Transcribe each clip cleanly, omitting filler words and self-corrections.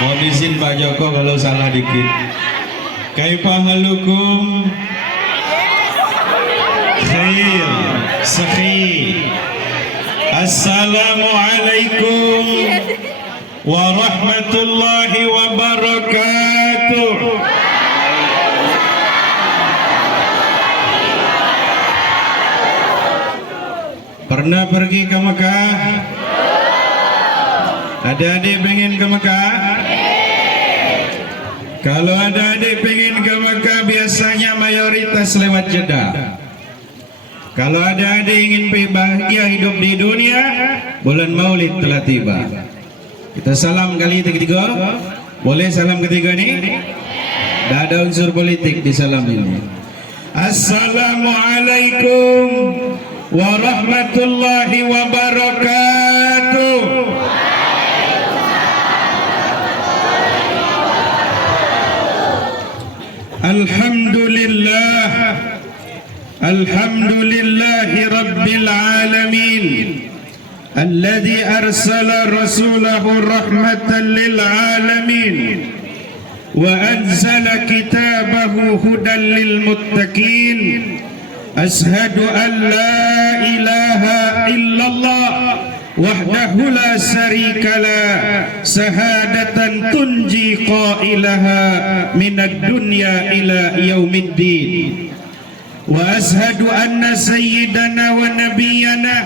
Mohon izin Pak Joko kalau salah dikit. Kaifa halukum? Khair, sahih. Assalamualaikum warahmatullahi wabarakatuh. Pernah pergi ke Mekah? Adik-adik pengen ke Mekah? Kalau ada adik pengen ke Mekah, biasanya mayoritas lewat Jeddah. Kalau ada adik ingin bahagia hidup di dunia, bulan Maulid telah tiba. Kita salam kali ketiga. Boleh salam ketiga nih? Tidak ada unsur politik di salam ini. Assalamualaikum warahmatullahi wabarakatuh. Alhamdulillah, alhamdulillahi rabbil alamin, alladhi arsala rasulahu rahmatan lil alamin wa anzala kitabahu hudan lil muttaqin. Ashhadu an la ilaha illallah wahdahu la syarikalah, sahadatan tunji qailaha minad dunya ila yaumiddin. Wa ashhadu anna sayyidana wa nabiyyana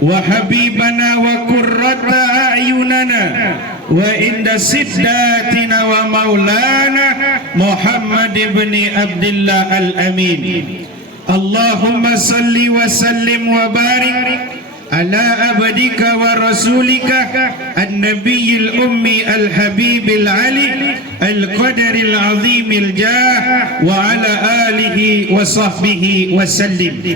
wa habibana wa qurrata a'yunana wa inda siddatina wa maulana Muhammad ibn Abdullah al-Amin. Allahumma salli wa sallim wa barik ala abadika wa rasulika an-nabiyil ummi al-habib al-ali al-qadar al-azim al-jah wa ala alihi wa sahbihi wa sallim.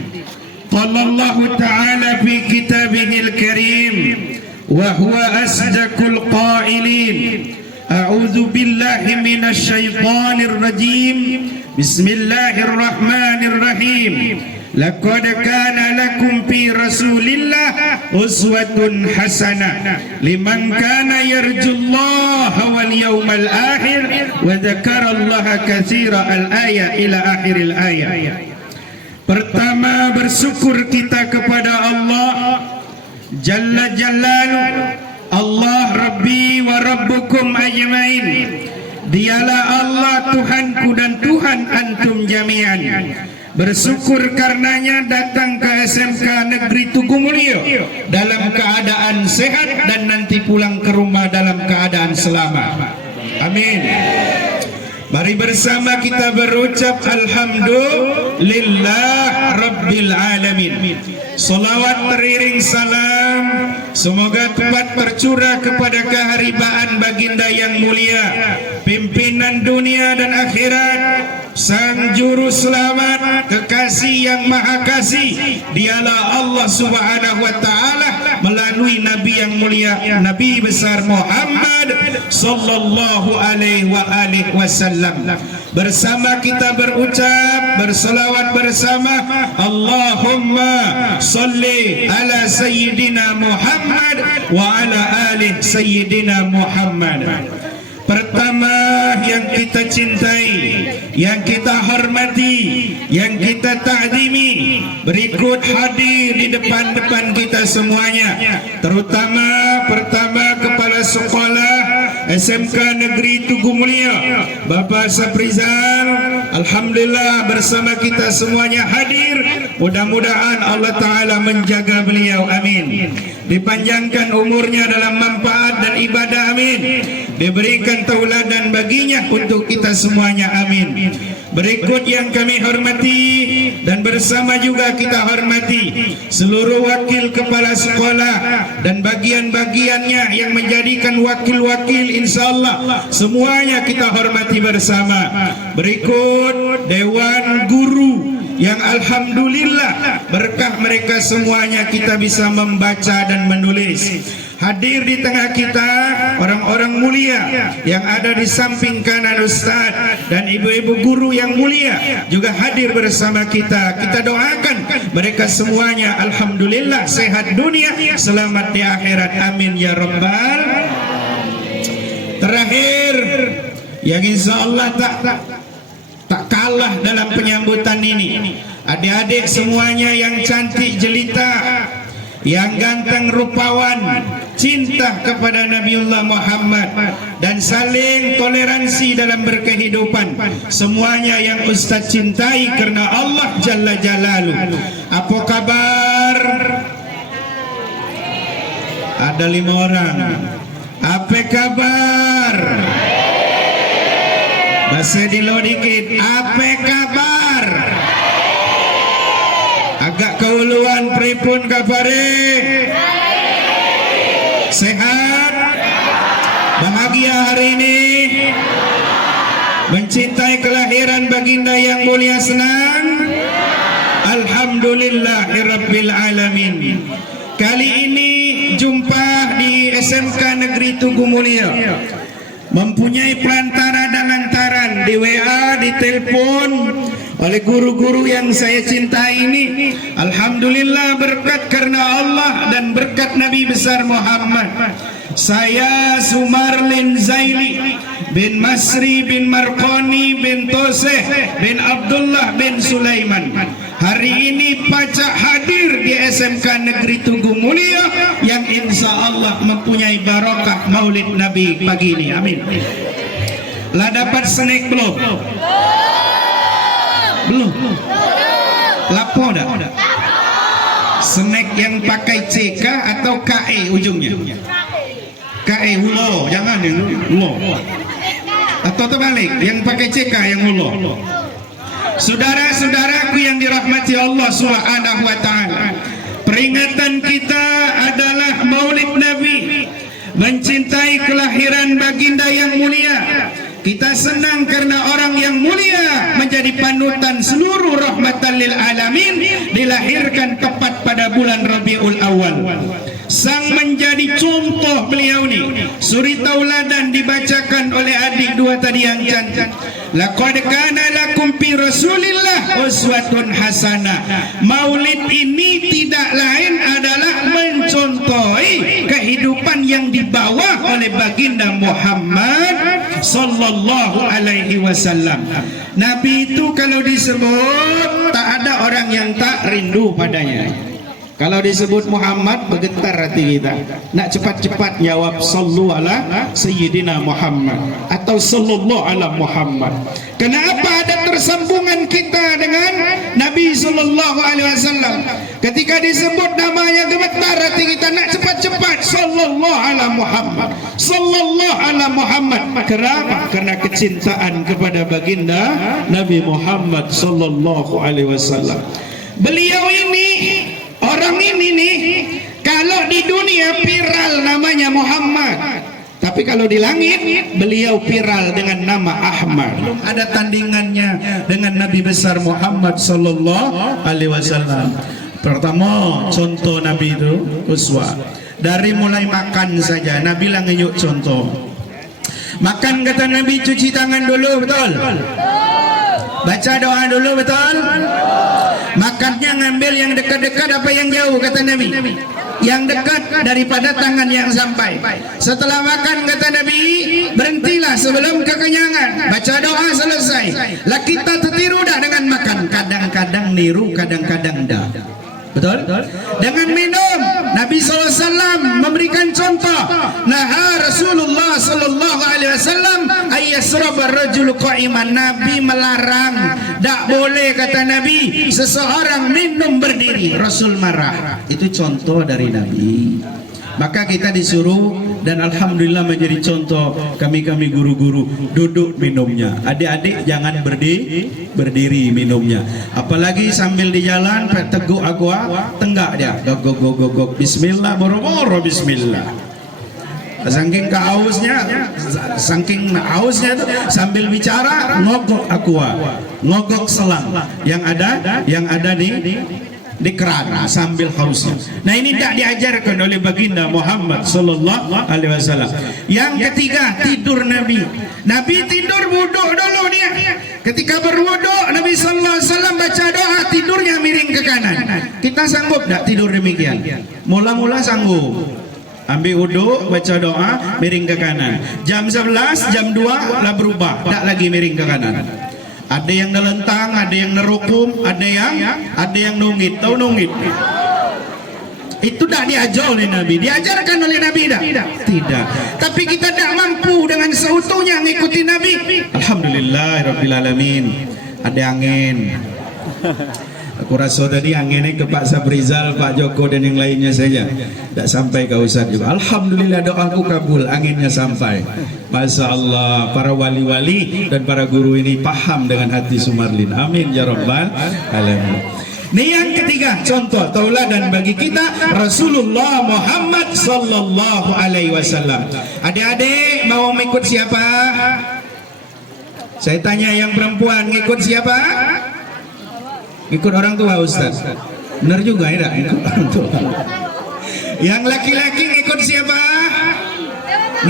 Qala Allah ta'ala fi kitabih al-karim wa huwa asdaqul qailin. A'udzu billahi minasy syaithanir rajim. Bismillahirrahmanirrahim. Laqad kana lakum fi Rasulillah uswatun hasanah liman kana yarjullaha wal yawmal akhir wa dzakarallaha katsira al-ayat ila akhiril ayat. Pertama, bersyukur kita kepada Allah Jalla Jalaluhu, Allah Rabbi wa Rabbukum ajmain. Dialah Allah Tuhanku dan Tuhan antum jami'an. Bersyukur karenanya datang ke SMK Negeri Tugu Mulyo dalam keadaan sehat dan nanti pulang ke rumah dalam keadaan selamat. Amin. Mari bersama kita berucap Alhamdulillah Rabbil Alamin. Salawat teriring salam semoga tepat tercurah kepada keharibaan baginda yang mulia, pimpinan dunia dan akhirat, sang juru selamat, kekasih yang maha kasih. Dialah Allah Subhanahu wa ta'ala melalui Nabi yang mulia, Nabi besar Muhammad sallallahu alaihi wasallam. Bersama kita berucap, berselawat bersama, Allahumma salli ala Sayyidina Muhammad wa ala ali Sayyidina Muhammad. Pertama, yang kita cintai, yang kita hormati, yang kita ta'zimi, berikut hadir di depan-depan kita semuanya. Terutama pertama Kepala Sekolah SMK Negeri Tugu Mulyo Bapak Saprizal, alhamdulillah bersama kita semuanya hadir. Mudah-mudahan Allah Ta'ala menjaga beliau, amin. Dipanjangkan umurnya dalam manfaat dan ibadah, amin. Diberikan tauladan baginya untuk kita semuanya, amin. Berikut yang kami hormati dan bersama juga kita hormati seluruh wakil kepala sekolah dan bagian-bagiannya yang menjadikan wakil-wakil, insyaallah semuanya kita hormati bersama. Berikut Dewan Guru yang alhamdulillah berkah mereka semuanya kita bisa membaca dan menulis. Hadir di tengah kita orang-orang mulia yang ada di samping kanan Ustaz dan ibu-ibu guru yang mulia juga hadir bersama kita. Kita doakan mereka semuanya alhamdulillah sehat dunia, selamat di akhirat, amin ya rabbal. Terakhir yang insya Allah tak kalah dalam penyambutan ini. Adik-adik semuanya yang cantik jelita, yang ganteng rupawan, cinta kepada Nabiullah Muhammad dan saling toleransi dalam berkehidupan. Semuanya yang Ustaz cintai kerana Allah Jalla Jalaluh. Apa kabar? Ada 5 orang. Apa kabar? Bahasa dilo dikit. Apa kabar? Agak keuluan pripun kabare? Sehat? Bahagia hari ini? Mencintai kelahiran baginda yang mulia, senang? Alhamdulillahirabbil alamin. Kali ini jumpa di SMK Negeri Tugu Mulia, mempunyai perantara dan lantaran di WA, di telepon oleh guru-guru yang saya cintai ini. Alhamdulillah, berkat karena Allah dan berkat Nabi besar Muhammad. Saya Sumarlin Zaili bin Masri bin Marqani bin Toseh bin Abdullah bin Sulaiman hari ini pacak hadir di SMK Negeri Tugu Mulia yang insya Allah mempunyai barakah maulid Nabi pagi ini. Amin. Lah dapat snack belum? Belum. Lapo dah? Snack yang pakai CK atau KE ujungnya? KE ulo, jangan yang ulo. Atau terbalik, yang pakai CK yang ulo. Saudara-saudaraku yang dirahmati Allah Subhanahu wa taala, peringatan kita adalah Maulid Nabi, mencintai kelahiran baginda yang mulia. Kita senang karena orang yang mulia menjadi panutan seluruh rahmatan lil alamin, dilahirkan tepat pada bulan Rabiul Awal. Sang menjadi contoh beliau ni, suri tauladan dibacakan oleh adik dua tadi yang cantik. Laqad kana lakum fi Rasulillah uswatun hasanah. Maulid ini tidak lain adalah mencontohi kehidupan yang dibawa oleh baginda Muhammad sallallahu alaihi wasallam. Nabi itu kalau disebut tak ada orang yang tak rindu padanya. Kalau disebut Muhammad bergetar hati kita. Nak cepat-cepat jawab sallu ala sayyidina Muhammad atau sallallahu ala Muhammad. Kenapa ada tersambungan kita dengan Nabi sallallahu alaihi wasallam? Ketika disebut namanya gemetar hati kita, nak cepat-cepat sallallahu ala Muhammad. Sallallahu ala Muhammad. Kenapa? Karena kecintaan kepada baginda Nabi Muhammad sallallahu alaihi wasallam. Beliau ini, orang ini nih, kalau di dunia viral namanya Muhammad, tapi kalau di langit beliau viral dengan nama Ahmad. Belum ada tandingannya dengan Nabi besar Muhammad sallallahu alaihi wasallam. Pertama, contoh Nabi itu uswa. Dari mulai makan saja Nabi lah ngeyuk contoh. Makan kata Nabi cuci tangan dulu, betul? Baca doa dulu, betul? Makannya ngambil yang dekat-dekat apa yang jauh kata Nabi? Yang dekat daripada tangan yang sampai. Setelah makan kata Nabi, berhentilah sebelum kekenyangan. Baca doa selesai. Lah kita tertiru dah dengan makan. Kadang-kadang niru, kadang-kadang dah. Betul? Dengan minum, Nabi SAW memberikan contoh. Nah, Rasulullah sallallahu alaihi wasallam ayyasraba ar-rajulu qa'iman. Nabi melarang, tak boleh kata Nabi seseorang minum berdiri. Rasul marah. Itu contoh dari Nabi. Maka kita disuruh dan alhamdulillah menjadi contoh kami-kami guru-guru duduk minumnya. Adik-adik jangan berdiri minumnya. Apalagi sambil di jalan teguk aqua, tenggak dia. Gogok bismillah, boro-boro bismillah. Saking hausnya tuh sambil bicara ngogok aqua, ngogok selang yang ada di keran sambil hausnya. Nah, ini tak diajarkan oleh baginda Muhammad sallallahu alaihi wasallam. Yang ketiga, tidur Nabi. Nabi tidur wuduk dulu dia. Ketika berwuduk Nabi sallallahu alaihi wasallam baca doa, tidurnya miring ke kanan. Kita sanggup tak tidur demikian? Mula-mula sanggup. Ambil wuduk, baca doa, miring ke kanan. Jam 11, jam 2 lah berubah, tak lagi miring ke kanan. Ada yang nelentang, ada yang nerukum, ada yang nungit. Tahu nungit? Itu tak diajar oleh Nabi. Diajarkan oleh Nabi tak? Tidak. Tapi kita tak mampu dengan seutuhnya mengikuti Nabi. Alhamdulillah Rabbil Alamin. Ada angin. Aku rasa tadi anginnya ke Pak Sabrizal, Pak Joko dan yang lainnya saja. Tak sampai ke Ustaz juga. Alhamdulillah doaku kabul, anginnya sampai. Masya Allah, para wali-wali dan para guru ini paham dengan hati Sumarlin. Amin ya Rabbal Alamin. Ini yang ketiga, contoh tauladan bagi kita Rasulullah Muhammad sallallahu alaihi wasallam. Adik-adik mau mengikut siapa? Saya tanya yang perempuan, ngikut siapa? Ikut orang tua Ustaz. Benar juga ya, ikut orang tua. Yang laki-laki ngikut siapa?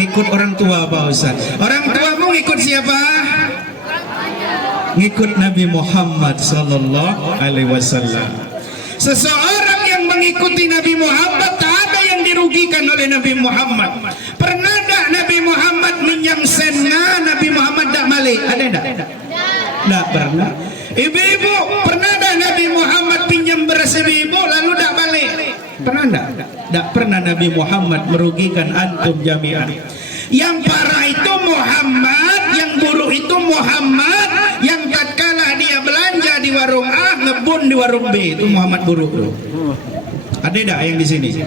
Ngikut orang tua Pak Ustaz. Orang tuamu ngikut siapa? Ngikut Nabi Muhammad sallallahu alaihi wasallam. Seseorang yang mengikuti Nabi Muhammad tak ada yang dirugikan oleh Nabi Muhammad. Pernah tak Nabi Muhammad minjam senna Nabi Muhammad tak balik? Ada tak? Tak pernah. Ibu-ibu, pernah dah Nabi Muhammad pinjam beras ibu lalu tak balik? Pernah tak? Tak pernah Nabi Muhammad merugikan antum jami'an. Yang parah itu Muhammad, yang buruk itu Muhammad, yang tatkala dia belanja di warung A, ngebun di warung B, itu Muhammad buruk. Ada tak yang di sini?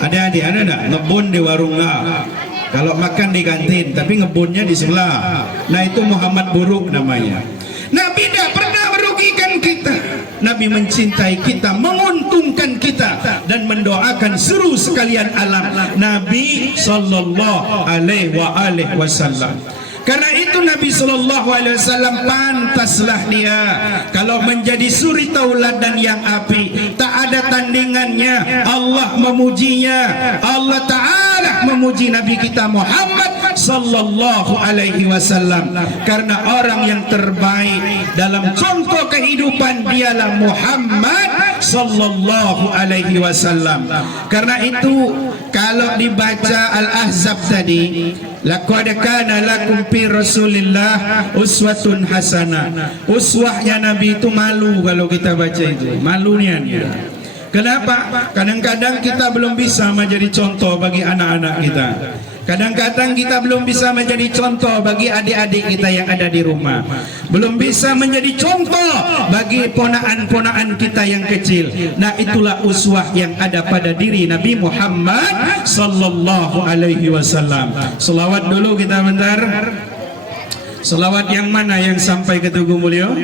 Ada tak? Ngebun di warung A. Kalau makan di kantin, tapi ngebunnya di sebelah. Nah itu Muhammad buruk namanya. Nabi tidak pernah merugikan kita. Nabi mencintai kita, menguntungkan kita, dan mendoakan seluruh sekalian alam. Nabi sallallahu alaihi wasallam. Karena itu Nabi sallallahu alaihi wasallam pantaslah dia kalau menjadi suri tauladan yang api, tak ada tandingannya. Allah memujinya, Allah Ta'ala memuji Nabi kita Muhammad sallallahu alaihi wasallam, karena orang yang terbaik dalam contoh kehidupan dialah Muhammad sallallahu alaihi wasallam. Karena itu kalau dibaca Al-Ahzab tadi, laqad kana lakum fi Rasulillah uswatun hasanah. Uswahnya Nabi itu malu kalau kita baca itu. Malunya dia. Kenapa? Kadang-kadang kita belum bisa menjadi contoh bagi anak-anak kita. Kadang-kadang kita belum bisa menjadi contoh bagi adik-adik kita yang ada di rumah. Belum bisa menjadi contoh bagi ponaan-ponaan kita yang kecil. Nah itulah uswah yang ada pada diri Nabi Muhammad sallallahu alaihi wasallam. Selawat dulu kita bentar. Selawat yang mana yang sampai ke Tugu Mulyo?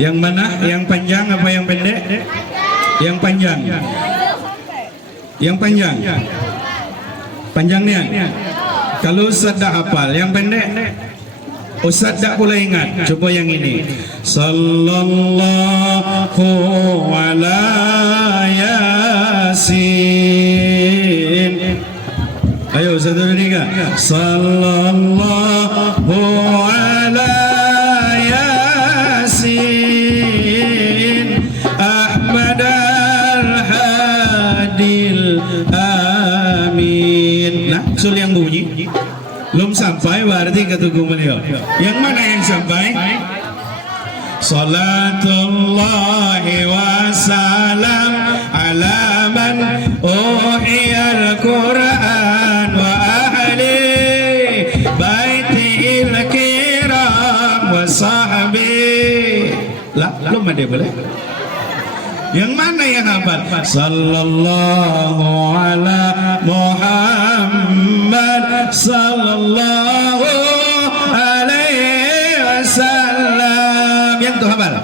Yang mana? Yang panjang apa yang pendek? Yang panjang. Yang panjang. Panjangnya. Kalau Ustaz dah hafal, yang pendek Ustaz tak pula ingat. Coba yang ini. Sallallahu ala Yasin. Ayo satu dua tiga. Sallallahu ala Yasin Ahmad al-Hadil Amin. Nah, sul yang bunyi belum sampai berarti ke Tugu Mulyo. Yang mana yang sampai? Salatullahi wa salam ala man uhiyal Quran wa ahli baitil kiram wa sahbi. Lah, belum ada boleh. Yang mana yang hafal? Sallallahu ala Muhammad sallallahu alaihi wasallam. Yang tu hafal?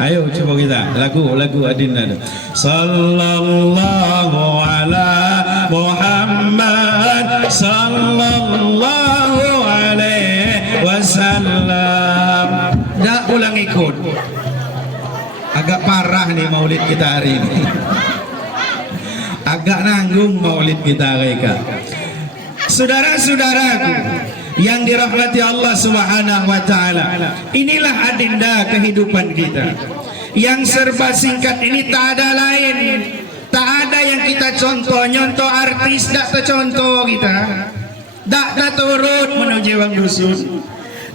Ayo coba kita lagu Adinda. Sallallahu ala Muhammad sallallahu alaihi wasallam. Dah ulang ikut. Agak parah nih maulid kita hari ini. Agak nanggung maulid kita mereka. Saudara-saudaraku yang dirahmati Allah Subhanahu wa taala, inilah adenda kehidupan kita. Yang serba singkat ini tak ada lain, tak ada ada yang kita contoh, nyontoh artis dak tercontoh kita. Dak turut menuju wang dusun.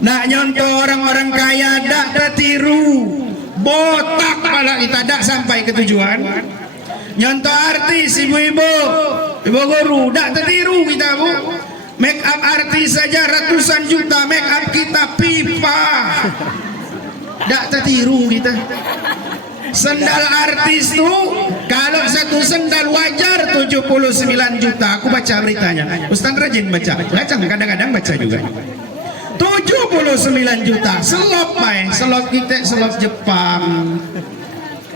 Nak nyontoh orang-orang kaya dak tertiru. Botak pala kita dak sampai ke tujuan. Nyontoh artis ibu-ibu, ibu guru dak tertiru kita bu. Make up artis saja ratusan juta, make up kita pipa. Dak tertiru kita. Sendal artis tuh kalau satu sendal wajar 79 juta. Aku baca beritanya. Ustaz rajin baca. Kadang-kadang baca juga. 79 juta. Selop main, selop kita, selop Jepang.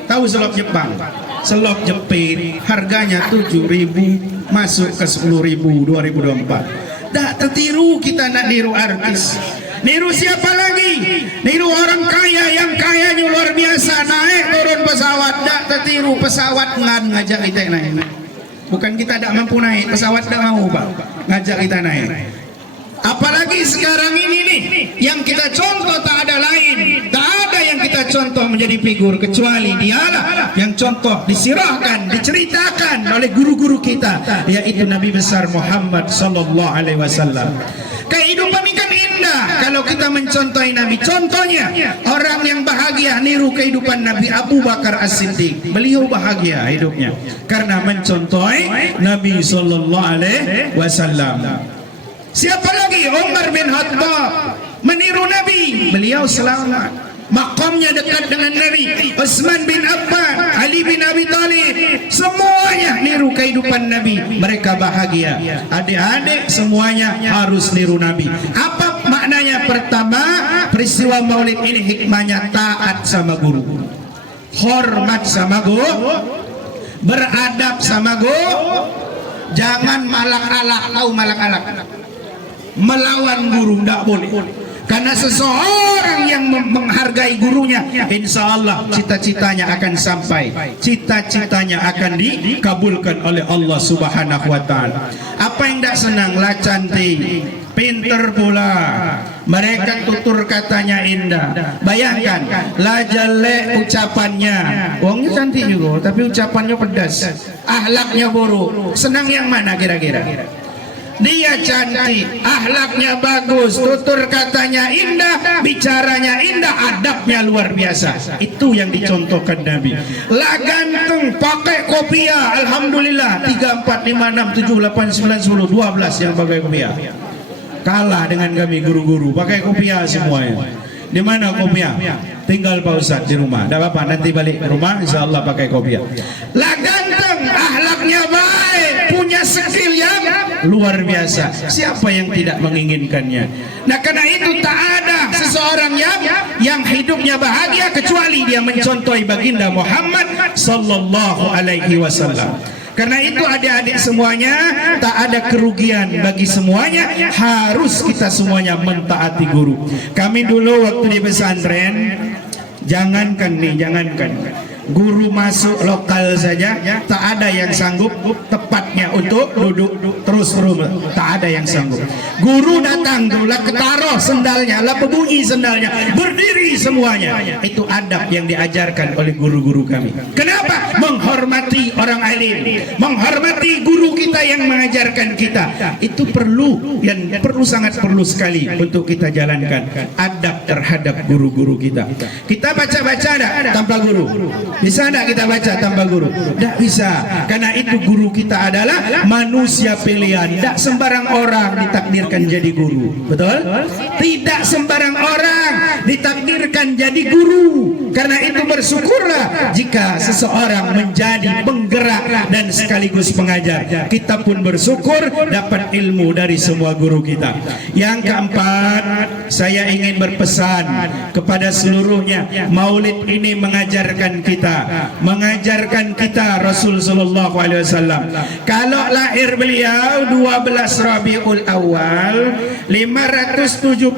Tahu selop Jepang? Selop jepit harganya 7.000 masuk ke 10.000 2024. Dak tertiru kita nak niru artis. Niru siapa lagi? Niru orang kaya yang kayanya luar biasa, naik turun pesawat, dak tertiru pesawat ngajak kita naik. Bukan kita tak mampu naik, pesawat tak mau Pak, ngajak kita naik. Apalagi sekarang ini nih, yang kita contoh tak ada lain, tak ada yang kita contoh menjadi figur kecuali dialah yang contoh disirahkan, diceritakan oleh guru-guru kita, yaitu Nabi besar Muhammad sallallahu alaihi wasallam. Kehidupan ini kan indah kalau kita mencontohi Nabi. Contohnya orang yang bahagia niru kehidupan Nabi Abu Bakar As-Siddiq. Beliau bahagia hidupnya karena mencontohi Nabi sallallahu alaihi wasallam. Siapa lagi? Umar bin Khattab meniru Nabi. Beliau selamat. Makamnya dekat dengan Nabi. Utsman bin Affan, Ali bin Abi Thalib, semuanya niru kehidupan Nabi. Mereka bahagia. Adik-adik semuanya harus niru Nabi. Apa maknanya? Pertama, peristiwa Maulid ini hikmahnya taat sama guru, hormat sama guru, beradab sama guru, jangan malak-alak. Tahu malak-alak? Melawan guru tidak boleh. Karena seseorang yang menghargai gurunya, insya Allah cita-citanya akan sampai, cita-citanya akan dikabulkan oleh Allah Subhanahu Wa Taala. Apa yang tidak senang? Lah cantik, pinter pula, mereka tutur katanya indah. Bayangkan, lah jelek ucapannya, wongnya cantik juga, tapi ucapannya pedas, akhlaknya buruk. Senang yang mana kira-kira? Dia cantik, akhlaknya bagus, tutur katanya indah, bicaranya indah, adabnya luar biasa. Itu yang dicontohkan Nabi. Lah ganteng, pakai kopiah, alhamdulillah 3, 4, 5, 6, 7, 8, 9, 10, 12 yang pakai kopiah. Kalah dengan kami guru-guru, pakai kopiah semuanya. Di mana kopiah? Tinggal Pak Ustaz di rumah. Tidak apa-apa, nanti balik ke rumah insya Allah pakai kopiah. Lah ganteng, akhlaknya baik, punya skill yang luar biasa. Siapa yang tidak menginginkannya? Nah karena itu tak ada seseorang yang hidupnya bahagia kecuali dia mencontohi baginda Muhammad sallallahu alaihi wasallam. Karena itu adik-adik semuanya, tak ada kerugian bagi semuanya, harus kita semuanya mentaati guru. Kami dulu waktu di pesantren, jangankan guru masuk lokal saja, tak ada yang sanggup tepatnya untuk duduk terus tak ada yang sanggup. Guru datang dulu, lah ketaruh sendalnya, lah berbunyi sendalnya, berdiri semuanya. Itu adab yang diajarkan oleh guru-guru kami. Kenapa? Menghormati orang alim, menghormati guru kita yang mengajarkan kita. Itu perlu, yang sangat perlu sekali untuk kita jalankan. Adab terhadap guru-guru kita. Kita baca-baca tanpa guru. Bisa tidak kita baca tanpa guru? Tidak bisa. Karena itu guru kita adalah manusia pilihan. Tidak sembarang orang ditakdirkan jadi guru. Betul? Tidak sembarang orang ditakdirkan jadi guru. Karena itu bersyukurlah jika seseorang menjadi penggerak dan sekaligus pengajar. Kita pun bersyukur dapat ilmu dari semua guru kita. Yang keempat, saya ingin berpesan kepada seluruhnya. Maulid ini mengajarkan kita Rasul sallallahu alaihi wasallam. Kalau lahir beliau 12 Rabiul Awal 571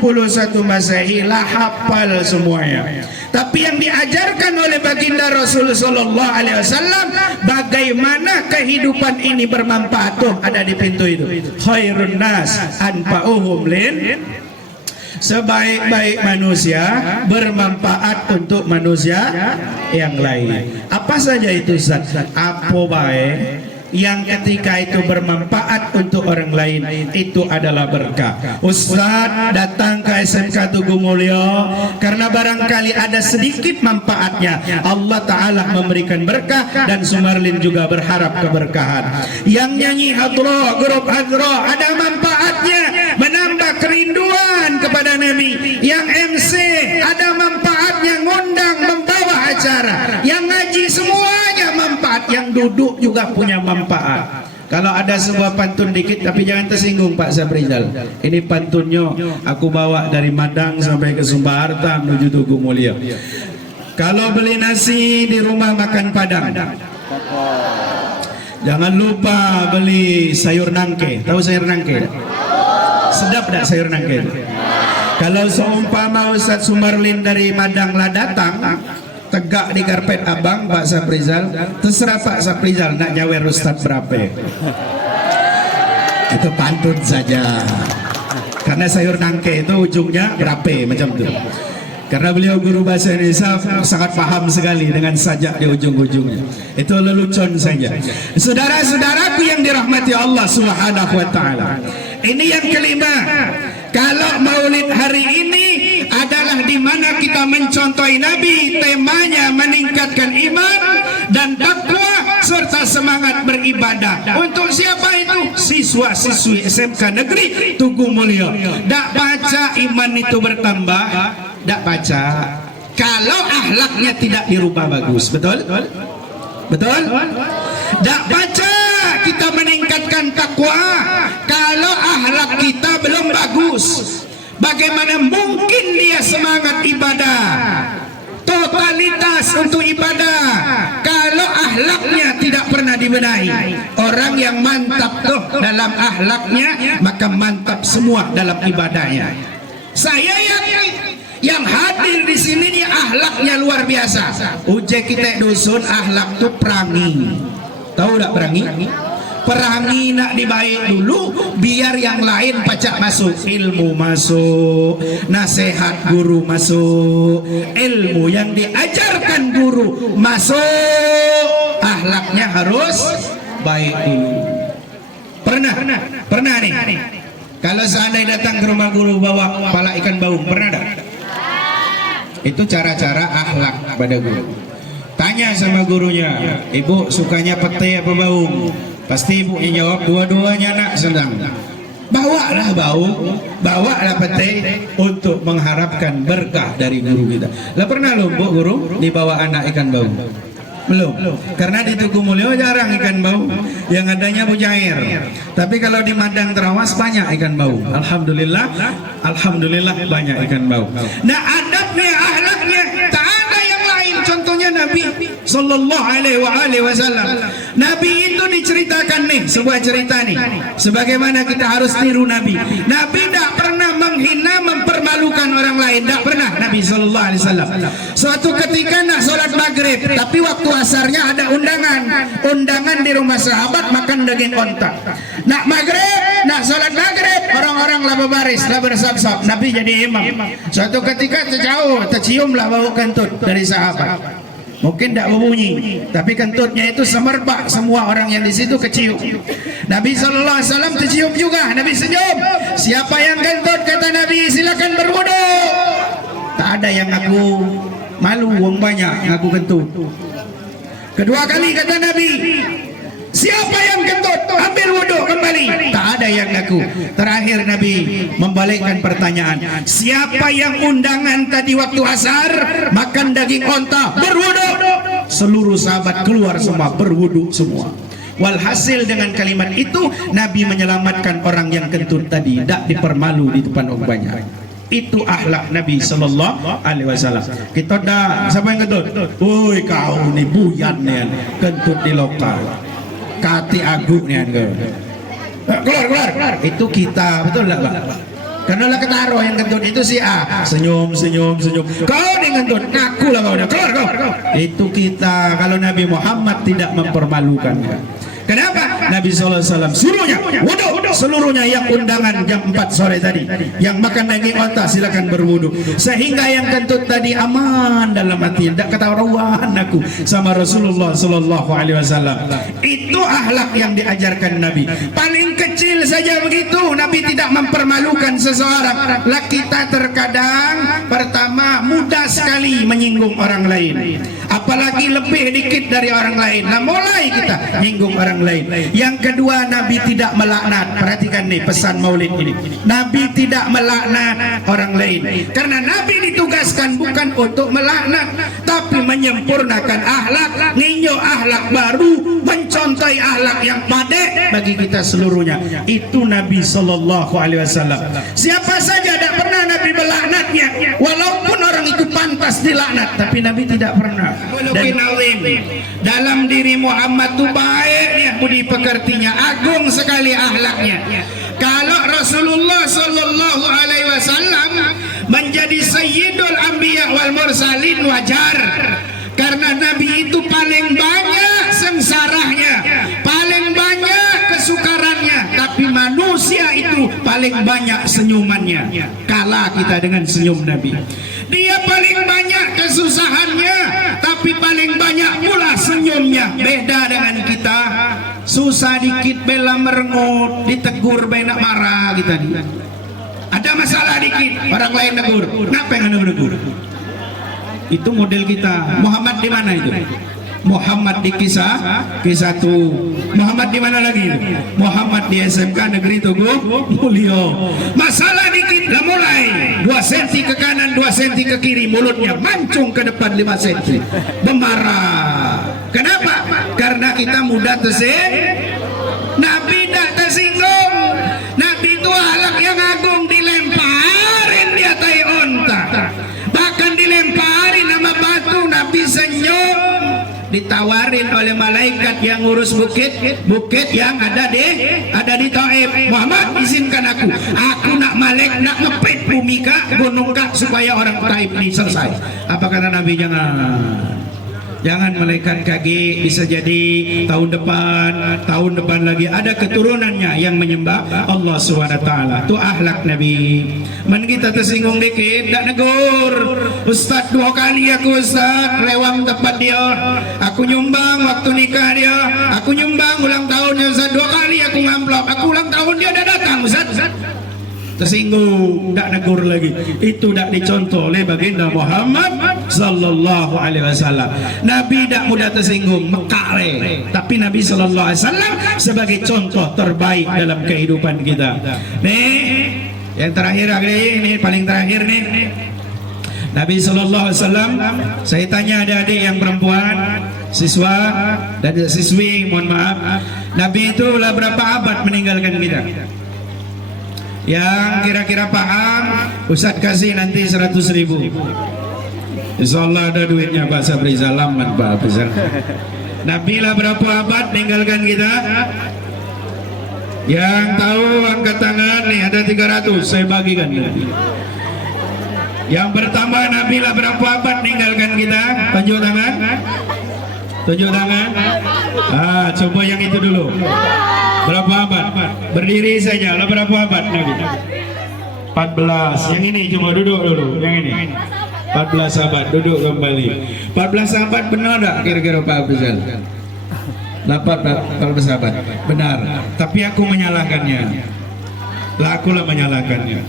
Masehi, lah hafal semuanya. Tapi yang diajarkan oleh baginda Rasul sallallahu alaihi wasallam, bagaimana kehidupan ini bermanfaat, tuh ada di pintu itu. Khairun nas anfa'uhum lin, sebaik-baik manusia bermanfaat untuk manusia yang lain. Apa saja itu Ustaz? Apa baik? yang ketika itu bermanfaat untuk orang lain, itu adalah berkah. Ustaz datang ke SMK Tugu Mulyo karena barangkali ada sedikit manfaatnya, Allah Ta'ala memberikan berkah, dan Sumarlin juga berharap keberkahan. Yang nyanyi hadroh, grup hadroh, ada manfaatnya menambah kerinduan kepada Nabi. Yang MC ada manfaatnya ngundang, membawa acara. Yang ngaji semuanya manfaat, yang duduk juga punya manfaat. Kalau ada sebuah pantun dikit, tapi jangan tersinggung Pak Sabrizal. Ini pantunnya aku bawa dari Madang sampai ke Sumba Harta menuju Tugu Mulyo. Kalau beli nasi di rumah makan Padang, jangan lupa beli sayur nangke. Tahu sayur nangke? Sedap tak sayur nangke? Kalau seumpama Ustaz Sumarlin dari Madang lah datang, tegak di karpet abang Pak Saprizal, terserah Pak Saprizal nak nyawer Ustaz berapa. Itu pantun saja, karena sayur nangke itu ujungnya berapa macam itu. Karena beliau guru bahasa Indonesia, sangat paham sekali dengan sajak di ujung-ujungnya. Itu lelucon saja. Saudara-saudaraku yang dirahmati Allah Subhanahu wa taala. Ini yang kelima. Kalau Maulid hari ini adalah di mana kita mencontohi Nabi, temanya meningkatkan iman dan takwa serta semangat beribadah. Untuk siapa itu? Siswa-siswi SMK Negeri Tugu Mulyo. Dak baca iman itu bertambah, dak baca. Kalau akhlaknya tidak dirubah bagus, betul? Betul? Dak baca kita meningkatkan takwa kalau akhlak kita belum bagus. Bagaimana mungkin dia semangat ibadah, totalitas untuk ibadah, kalau akhlaknya tidak pernah dibenahi? Orang yang mantap tuh dalam akhlaknya, maka mantap semua dalam ibadahnya. Saya yang hadir di sini dia akhlaknya luar biasa. Uje kita dusun akhlak tuh perangi. Tahu tak perangi? Perangi nak dibaik dulu, biar yang lain pacak masuk. Ilmu masuk, nasihat guru masuk, ilmu yang diajarkan guru masuk, akhlaknya harus baik dulu. Pernah nih, kalau seandainya datang ke rumah guru bawa kepala ikan baung, pernah tak? Itu cara-cara akhlak pada guru. Tanya sama gurunya, ibu sukanya petai apa baung? Pasti ibunya jawab, dua-duanya nak sedang. Bawalah baung, bawalah petai untuk mengharapkan berkah dari guru kita. Lah pernah loh bu guru dibawa anak ikan baung? Belum. Karena di Tugu Mulyo jarang ikan baung, yang adanya mujair. Tapi kalau di Madang Terawas banyak ikan baung. Alhamdulillah, alhamdulillah banyak ikan baung. Nah adabnya, akhlaknya tak ada yang lain. Contohnya Nabi Sallallahu Alaihi Wasallam. Nabi itu diceritakan nih, sebuah cerita nih, sebagaimana kita harus tiru Nabi. Nabi tidak pernah menghina, mempermalukan orang lain, tidak pernah Nabi Sallallahu Alaihi Wasallam. Suatu ketika nak sholat maghrib, tapi waktu asarnya ada undangan di rumah sahabat makan daging onta. Nak maghrib, nak sholat maghrib, orang-orang lah berbaris, lah bersab-sab. Nabi jadi imam. Suatu ketika terciumlah bau kentut dari sahabat. Mungkin tidak berbunyi, tapi kentutnya itu semerbak, semua orang yang di situ kecium. Nabi Sallallahu Alaihi Wasallam tercium juga. Nabi senyum. Siapa yang kentut, kata Nabi, silakan berwudu. Tak ada yang ngaku malu, wong banyak ngaku kentut. Kedua kali kata Nabi, siapa yang kentut, ambil wudu kembali. Tak ada yang ngaku. Terakhir Nabi membalikkan pertanyaan, siapa yang undangan tadi waktu asar makan daging onta, berwudu. Seluruh sahabat keluar semua, berwudu semua. Walhasil dengan kalimat itu Nabi menyelamatkan orang yang kentut tadi, tidak dipermalu di depan orang banyak. Itu akhlak Nabi Sallallahu Alaihi Wasallam. Kita dah, siapa yang kentut? Woi kau ni buyan ni kentut di lokal. Kati agung ni anggo. Keluar. Itu kita, betul tak Pak? Karena lah ketaruh yang kentut itu si A. Senyum. Kau ni kentut, ngaku lah kau dah. Keluar. Itu kita. Kalau Nabi Muhammad tidak mempermalukan. Kenapa? Nabi SAW suruhnya wudu seluruhnya. Yang undangan jam 4 sore tadi, yang makan daging onta silakan berwudu. Sehingga yang kentut tadi aman dalam hati, tidak ketahuan aku sama Rasulullah SAW. Itu akhlak yang diajarkan Nabi. Paling kecil saja begitu, Nabi tidak mempermalukan seseorang. Lah kita terkadang pertama mudah sekali menyinggung orang lain, apalagi lebih dikit dari orang lain. Nah mulai kita menyinggung orang lain. Yang kedua, Nabi tidak melaknat. Perhatikan nih pesan maulid ini, Nabi tidak melaknat orang lain, karena Nabi ditugaskan bukan untuk melaknat, tapi menyempurnakan akhlak, nginyo akhlak baru, mencontohi akhlak yang padek bagi kita seluruhnya. Itu Nabi SAW. Siapa saja tidak pernah Nabi melaknatnya, walaupun orang itu pantas dilaknat, tapi Nabi tidak pernah. Dan dalam diri Muhammad itu baiknya budi pekertinya, agung sekali akhlaknya. Kalau Rasulullah Sallallahu Alaihi Wasallam menjadi Sayyidul Anbiya wal Mursalin wajar, karena Nabi itu paling banyak sengsaranya, paling banyak kesukarannya, tapi manusia itu paling banyak senyumannya. Kalah kita dengan senyum Nabi. Dia paling banyak kesusahannya, tapi paling banyak pula senyumnya. Beda dengan kita, susah dikit bela merengut, ditegur bela marah kita. Ada masalah dikit, orang lain negur, kenapa yang negur? Itu model kita. Muhammad di mana itu? Muhammad di kisah 1. Muhammad di mana lagi? Muhammad di SMK Negeri Tugu Mulyo. Masalah dikit lah mulai 2 cm ke kanan, 2 cm ke kiri, mulutnya mancung ke depan 5 cm, memarah. Kenapa? Karena kita mudah tersinggung. Nabi tidak tersinggung. Nabi itu akhlak yang agung, dilemparin dia tai onta, bahkan dilemparin nama batu, Nabi senyum. Ditawarin oleh malaikat yang ngurus bukit yang ada di Taif. Muhammad, izinkan aku nak nak ngepet bumi kak, gunung kak, supaya orang Taif ini selesai. Apa kata Nabi? Jangan malaikat kaki, bisa jadi tahun depan lagi ada keturunannya yang menyembah Allah SWT. Itu akhlak Nabi. Man kita tersinggung dikit, tak negur. Ustaz 2 kali aku Ustaz rewang tempat dia, aku nyumbang waktu nikah dia, aku nyumbang ulang tahunnya Ustaz 2 kali aku ngamplop, aku ulang tahun dia dah datang Ustaz. Tersinggung, tidak negur lagi. Itu tidak dicontoh oleh baginda Muhammad Sallallahu Alaihi Wasallam. Nabi tidak mudah tersinggung, mekare. Tapi Nabi Sallallahu Alaihi Wasallam sebagai contoh terbaik dalam kehidupan kita. Nih, yang terakhir ini paling terakhir nih. Nabi Sallallahu Alaihi Wasallam, saya tanya adik-adik yang perempuan, siswa dan siswi, mohon maaf, Nabi itu lah berapa abad meninggalkan kita? Yang kira-kira paham, Ustaz kasih nanti 100.000. Insyaallah ada duitnya Pak Sabri, salaman Pak Abizal. Nabi lah berapa abad meninggalkan kita? Yang tahu angkat tangan nih, ada 300, saya bagikan. Yang pertama, Nabi lah berapa abad meninggalkan kita? Tunjuk tangan. Tunjuk tangan. Coba yang itu dulu. Berapa abad? Berdiri saja. Lah berapa abad Nabi? 14. Yang ini cuma duduk dulu. Yang ini 14 abad. Duduk kembali. 14 abad benar tak kira-kira Pak Abizal? 14 abad. Benar. Tapi aku menyalahkannya. Lah akulah menyalahkannya.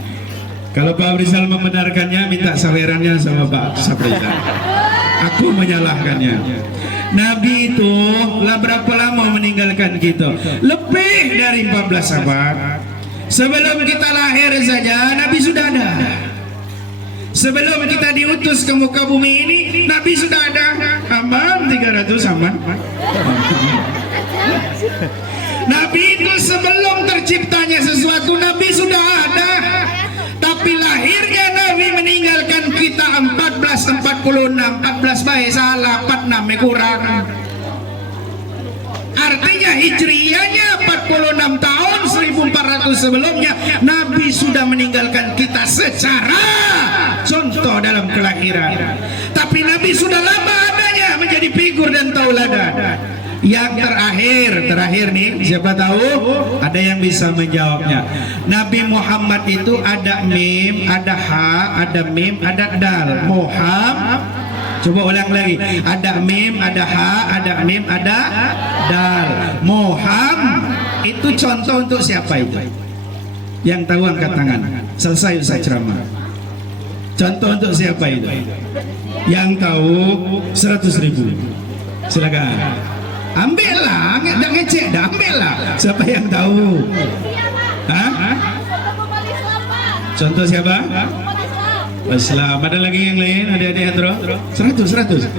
Kalau Pak Abizal membenarkannya, minta sawerannya sama Pak Sabrizal. Aku menyalahkannya. Nabi itu lah berapa lama meninggalkan kita? Lebih dari 14 abad. Sebelum kita lahir saja Nabi sudah ada. Sebelum kita diutus ke muka bumi ini, Nabi sudah ada. Aman 300 aman. Nabi itu sebelum terciptanya sesuatu, Nabi sudah ada. Tapi lahirnya Nabi meninggalkan kita 1446. 14 baik salah, 46 kurang. Artinya hijriyahnya 46 tahun 1400 sebelumnya Nabi sudah meninggalkan kita secara contoh dalam kelahiran. Tapi Nabi sudah lama adanya menjadi figur dan tauladan. Yang terakhir nih, siapa tahu ada yang bisa menjawabnya. Nabi Muhammad itu ada mim, ada ha, ada mim, ada dal. Muhammad. Coba ulang lagi. Ada mim, ada ha, ada mim, ada dal. Muhammad itu contoh untuk siapa itu? Yang tahu angkat tangan. Selesai usai ceramah. Contoh untuk siapa itu? Yang tahu 100.000. Silakan. Ambillah, nggak ngecek dah, ambillah. Siapa yang tahu? Hah? Contoh siapa? Islam. Ada lagi yang lain? Adik-adik yang terus? 100.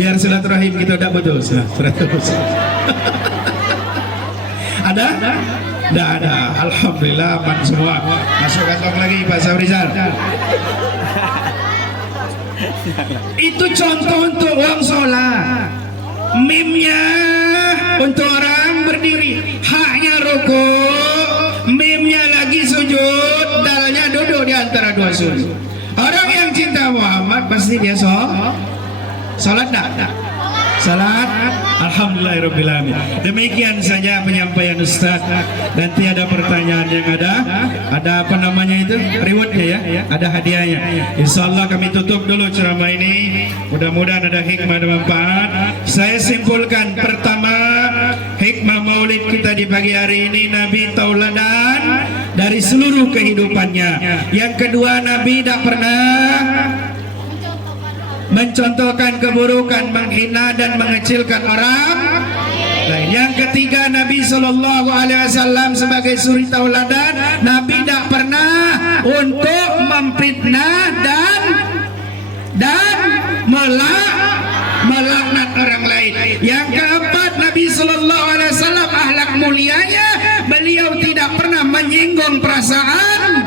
Biar silaturahim kita tak putus. 100. Ada? Tidak ada. Alhamdulillah aman semua. Masuk kantong lagi Pak Sabrizal. Itu contoh untuk orang sholat. Mimnya untuk orang berdiri, haknya rukuk, mimnya lagi sujud, dalnya duduk di antara dua sujud. Orang yang cinta Muhammad pasti dia sholat tak? Salat. Alhamdulillahirrahmanirrahim. Demikian saja penyampaian Ustaz. Nanti ada pertanyaan yang ada apa namanya itu, rewardnya ya, ada hadiahnya. Insyaallah kami tutup dulu ceramah ini. Mudah-mudahan ada hikmah dan manfaat. Saya simpulkan, pertama, hikmah maulid kita di pagi hari ini, Nabi tauladan dari seluruh kehidupannya. Yang kedua, Nabi tidak pernah mencontohkan keburukan, menghina dan mengecilkan orang lain. Yang ketiga, Nabi SAW sebagai suri tauladan, Nabi tidak pernah untuk memfitnah dan melaknat orang lain. Yang keempat, Nabi SAW akhlak mulianya, beliau tidak pernah menyinggung perasaan.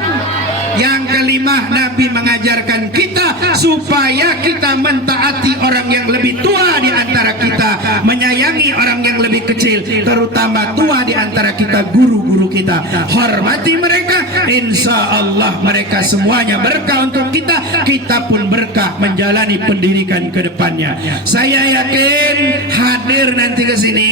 Yang kelima, Nabi mengajarkan kita supaya kita mentaati orang yang lebih tua di antara kita, menyayangi orang yang lebih kecil, terutama tua di antara kita, guru-guru kita. Hormati mereka, insya Allah mereka semuanya berkah untuk kita, kita pun berkah menjalani pendidikan ke depannya. Saya yakin hadir nanti ke sini,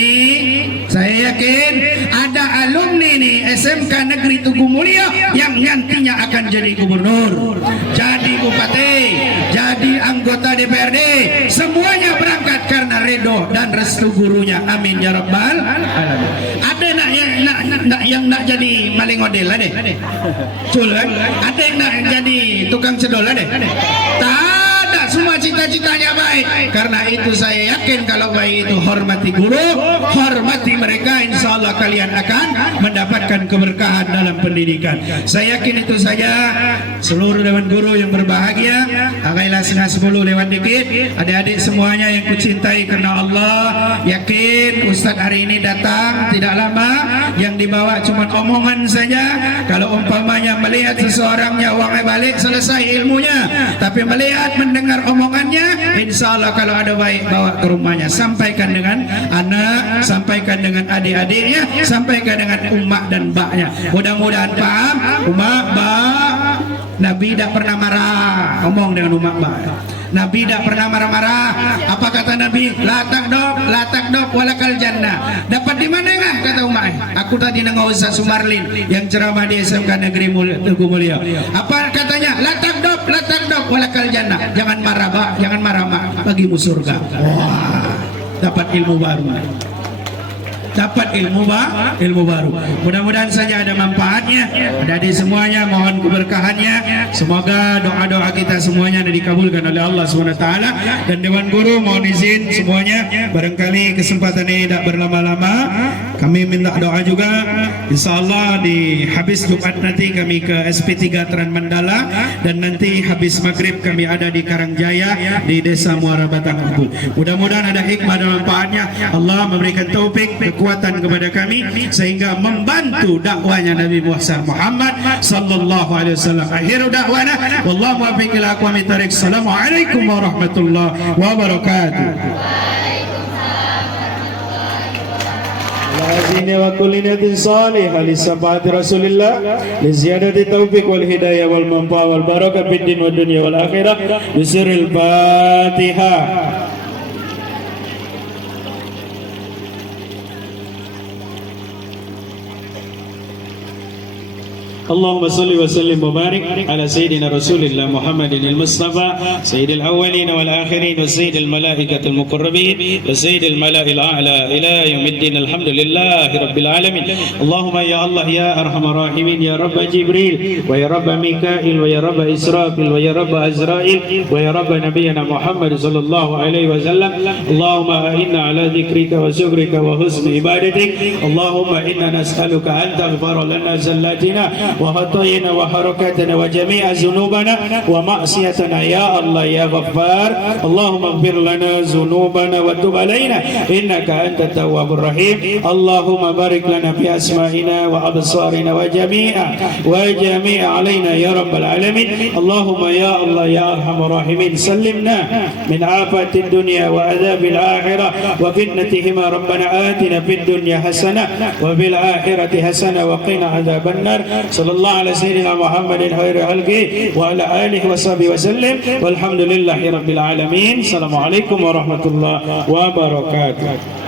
saya yakin ada alumni nih SMK Negeri Tugu Mulia yang nantinya akan jadi gubernur, jadi bupati, jadi anggota DPRD, semuanya berangkat karena ridho dan restu gurunya. Amin ya rabbal alamin. Ada yang nak jadi maling odel ada? Cul kan? Ada yang nak jadi tukang cedol ada? Tak ada, semua cita-citanya baik. Karena itu saya yakin kalau baik itu hormati guru, hormati mereka, insya Allah kalian akan mendapatkan keberkahan dalam pendidikan. Saya yakin itu saja. Seluruh dewan guru yang berbahagia, agaklah 9:10 lewat dikit. Adik-adik semuanya yang kucintai karena Allah, yakin Ustaz hari ini datang tidak lama, yang dibawa cuma omongan saja. Kalau umpamanya melihat seseorangnya uangnya balik, selesai ilmunya. Tapi melihat mendengar omongannya, insya Allah kalau ada baik bawa ke rumahnya, sampaikan dengan anak, sampaikan dengan adik-adiknya, sampaikan dengan umak dan baknya. Mudah-mudahan paham. Umak, bak, Nabi tidak pernah marah. Ngomong dengan umak bak, Nabi tidak pernah marah-marah. Apa kata Nabi? La takdop walakal jannah. Dapat di mana enggak? Kata umak. Aku tadi nengok Ustaz Sumarlin yang ceramah di SMK Negeri Tugu Mulia. Apa katanya? La takdop walakal jannah. Jangan marah, Pak. Jangan marah, Mak. Bagimu surga. Wah, dapat ilmu baru. Dapat ilmu baru. Mudah-mudahan saja ada manfaatnya. Dari semuanya mohon keberkahannya. Semoga doa-doa kita semuanya dikabulkan oleh Allah SWT. Dan Dewan Guru mohon izin semuanya, barangkali kesempatan ini tidak berlama-lama, kami minta doa juga. InsyaAllah di habis Jumat nanti kami ke SP3 Teran Mandala, dan nanti habis maghrib kami ada di Karangjaya di Desa Muara Batang Ampul. Mudah-mudahan ada hikmah dan manfaatnya. Allah memberikan taufik, kekuatan kepada kami sehingga membantu dakwanya Nabi Muhammad sallallahu alaihi wasallam. Akhiru da'wana wallahu muwaffiq ila aqwamit thariq. Assalamualaikum warahmatullahi wabarakatuh. Lazini wa kulli niyatin salihah li sabati Rasulillah li ziyadati taufiq wal hidayah wal manfa' wal barakah fid din wad dunya wal akhirah. Bisiril Fatihah. اللهم صل وسلم وبارك على سيدنا رسول الله محمد المصطفى سيد الأولين والآخرين وسيد الملائكة المقربين وسيد الملأ الأعلى إلى يوم الدين. الحمد لله رب العالمين. اللهم يا الله يا أرحم الراحمين يا رب جبريل ويا رب ميكائيل ويا رب إسرافيل ويا رب عزرائيل ويا رب نبينا محمد صلى الله عليه وسلم. اللهم إنا على ذكرك وشكرك وحسن عبادتك. اللهم إنا نسألك أن تغفر لنا زلاتنا وخطايانا وحركاتنا وجميع ذنوبنا ومعصيتنا يا الله يا غفار. اللهم اغفر لنا ذنوبنا وتب علينا إنك أنت التواب الرحيم. اللهم بارك لنا في أسمائنا وأبصارنا وجميع علينا يا رب العالمين. اللهم يا الله يا أرحم الراحمين سلمنا من آفات الدنيا وعذاب الآخرة وفتنتهما. ربنا آتنا في الدنيا حسنة وفي الآخرة حسنة وقنا عذاب النار. صلى الله على سيدنا محمد خير خلقه وعلى آله وصحبه وسلم والحمد لله رب العالمين. السلام عليكم ورحمة الله وبركاته.